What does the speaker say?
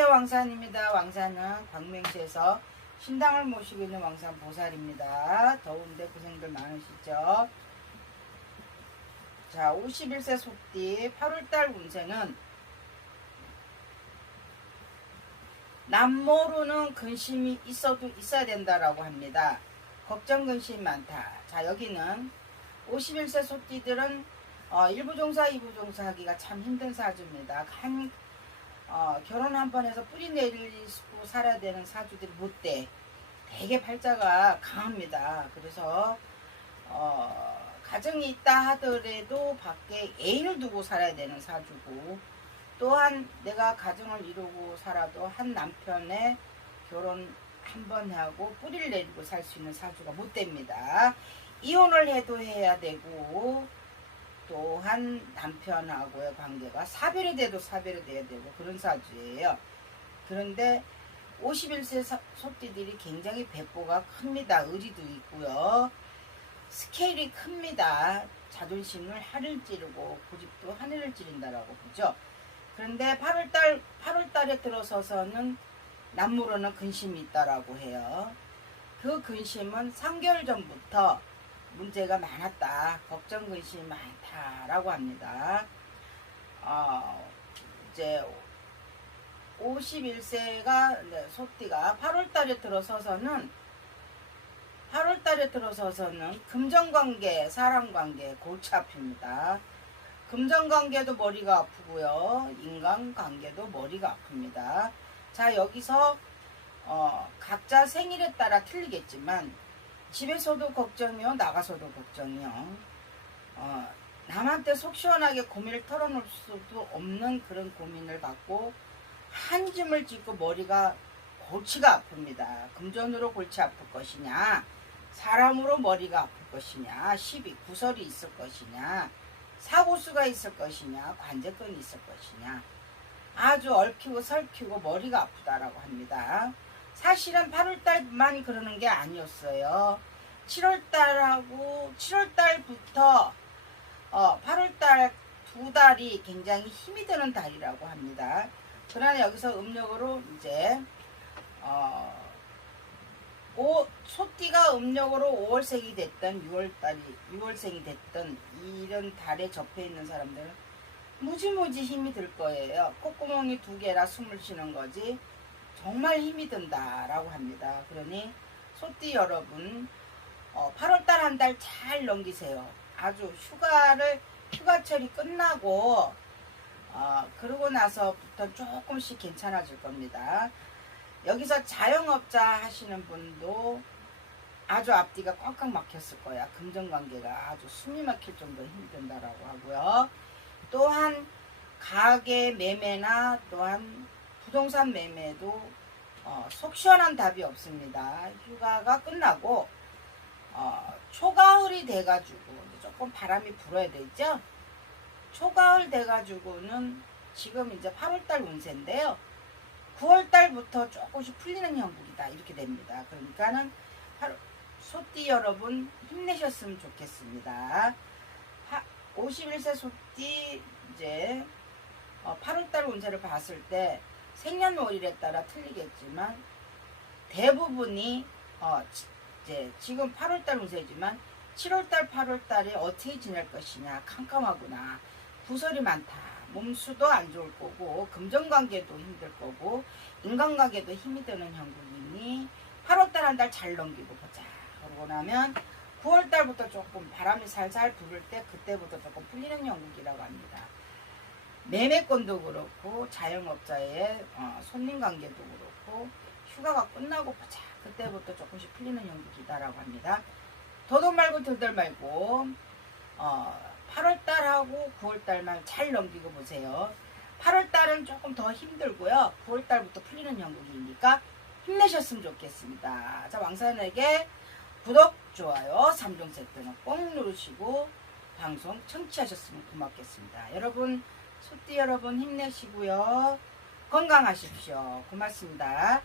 안녕하세요 왕산입니다. 왕산은 광명시에서 신당을 모시고 있는 왕산 보살입니다. 더운데 고생들 많으시죠? 자 51세 속띠 8월달 운세는 남모르는 근심이 있어도 있어야 된다라고 합니다. 걱정 근심이 많다. 자 여기는 51세 소띠들은 어, 1부 종사, 2부 종사 하기가 참 힘든 사주입니다. 한 어, 결혼 한 번 해서 뿌리 내리고 살아야 되는 사주들이 못돼. 되게 팔자가 강합니다. 그래서 어, 가정이 있다 하더라도 밖에 애인을 두고 살아야 되는 사주고 또한 내가 가정을 이루고 살아도 한 남편의 결혼 한 번 하고 뿌리를 내리고 살 수 있는 사주가 못 됩니다. 이혼을 해도 해야 되고 또한 남편하고의 관계가 사별이 돼도 사별이 돼야 되고 그런 사주예요. 그런데 51세 사- 소띠들이 굉장히 배포가 큽니다. 의리도 있고요. 스케일이 큽니다. 자존심을 하늘 찌르고 고집도 하늘을 찌른다라고 보죠. 그런데 8월달 8월달에 들어서서는 남무로는 근심이 있다라고 해요. 그 근심은 3개월 전부터 문제가 많았다. 걱정 근심이 많다라고 합니다. 어, 이제 51세가 소띠가 8월 달에 들어서서는 8월 달에 들어서서는 금전 관계, 사람 관계 골치 아픕니다. 금전 관계도 머리가 아프고요. 인간 관계도 머리가 아픕니다. 자, 여기서 어, 각자 생일에 따라 틀리겠지만 집에서도 걱정이요, 나가서도 걱정이요. 어, 남한테 속 시원하게 고민을 털어놓을 수도 없는 그런 고민을 갖고 한 짐을 짓고 머리가 골치가 아픕니다. 금전으로 골치 아플 것이냐, 사람으로 머리가 아플 것이냐, 시비, 구설이 있을 것이냐, 사고수가 있을 것이냐, 관제권이 있을 것이냐, 아주 얽히고 설키고 머리가 아프다라고 합니다. 사실은 8월달만 그러는 게 아니었어요. 7월달하고 7월달부터 어, 8월달 두 달이 굉장히 힘이 드는 달이라고 합니다. 그러나 여기서 음력으로 이제 어, 오, 소띠가 음력으로 5월생이 됐던 6월달이 6월생이 됐던 이런 달에 접해 있는 사람들은 무지무지 힘이 들 거예요. 콧구멍이 두 개라 숨을 쉬는 거지 정말 힘이 든다라고 합니다. 그러니 소띠 여러분 어, 8월달 한 달 잘 넘기세요. 아주 휴가를 휴가철이 끝나고 어, 그러고 나서부터 조금씩 괜찮아질 겁니다. 여기서 자영업자 하시는 분도 아주 앞뒤가 꽉꽉 막혔을 거야. 금전관계가 아주 숨이 막힐 정도로 힘든다라고 하고요. 또한 가게 매매나 또한 부동산 매매도 어, 속 시원한 답이 없습니다. 휴가가 끝나고 어, 초가을이 돼가지고 조금 바람이 불어야 되죠. 초가을 돼가지고는 지금 이제 8월달 운세인데요. 9월달부터 조금씩 풀리는 형국이다 이렇게 됩니다. 그러니까는 팔- 소띠 여러분 힘내셨으면 좋겠습니다. 51세 소띠 이제 8월달 운세를 봤을 때 생년월일에 따라 틀리겠지만 대부분이 어, 지- 이제 지금 8월달 운세지만 7월달, 8월달에 어떻게 지낼 것이냐 캄캄하구나. 구설이 많다. 몸수도 안 좋을 거고 금전관계도 힘들 거고 인간관계도 힘이 드는 형국이니 8월달 한 달 잘 넘기고 보자. 그러고 나면 9월달부터 조금 바람이 살살 부를 때 그때부터 조금 풀리는 형국이라고 합니다 매매권도 그렇고 자영업자의 어, 손님 관계도 그렇고 휴가가 끝나고 보자 그때부터 조금씩 풀리는 형국이다라고 합니다. 더도 말고 덜덜 말고 어, 8월달하고 9월달만 잘 넘기고 보세요. 8월달은 조금 더 힘들고요. 9월달부터 풀리는 형국이니까 힘내셨으면 좋겠습니다. 자 왕산에게 구독, 좋아요, 3종 세트는 꼭 누르시고 방송 청취하셨으면 고맙겠습니다. 여러분 소띠 여러분 힘내시고요. 건강하십시오. 고맙습니다.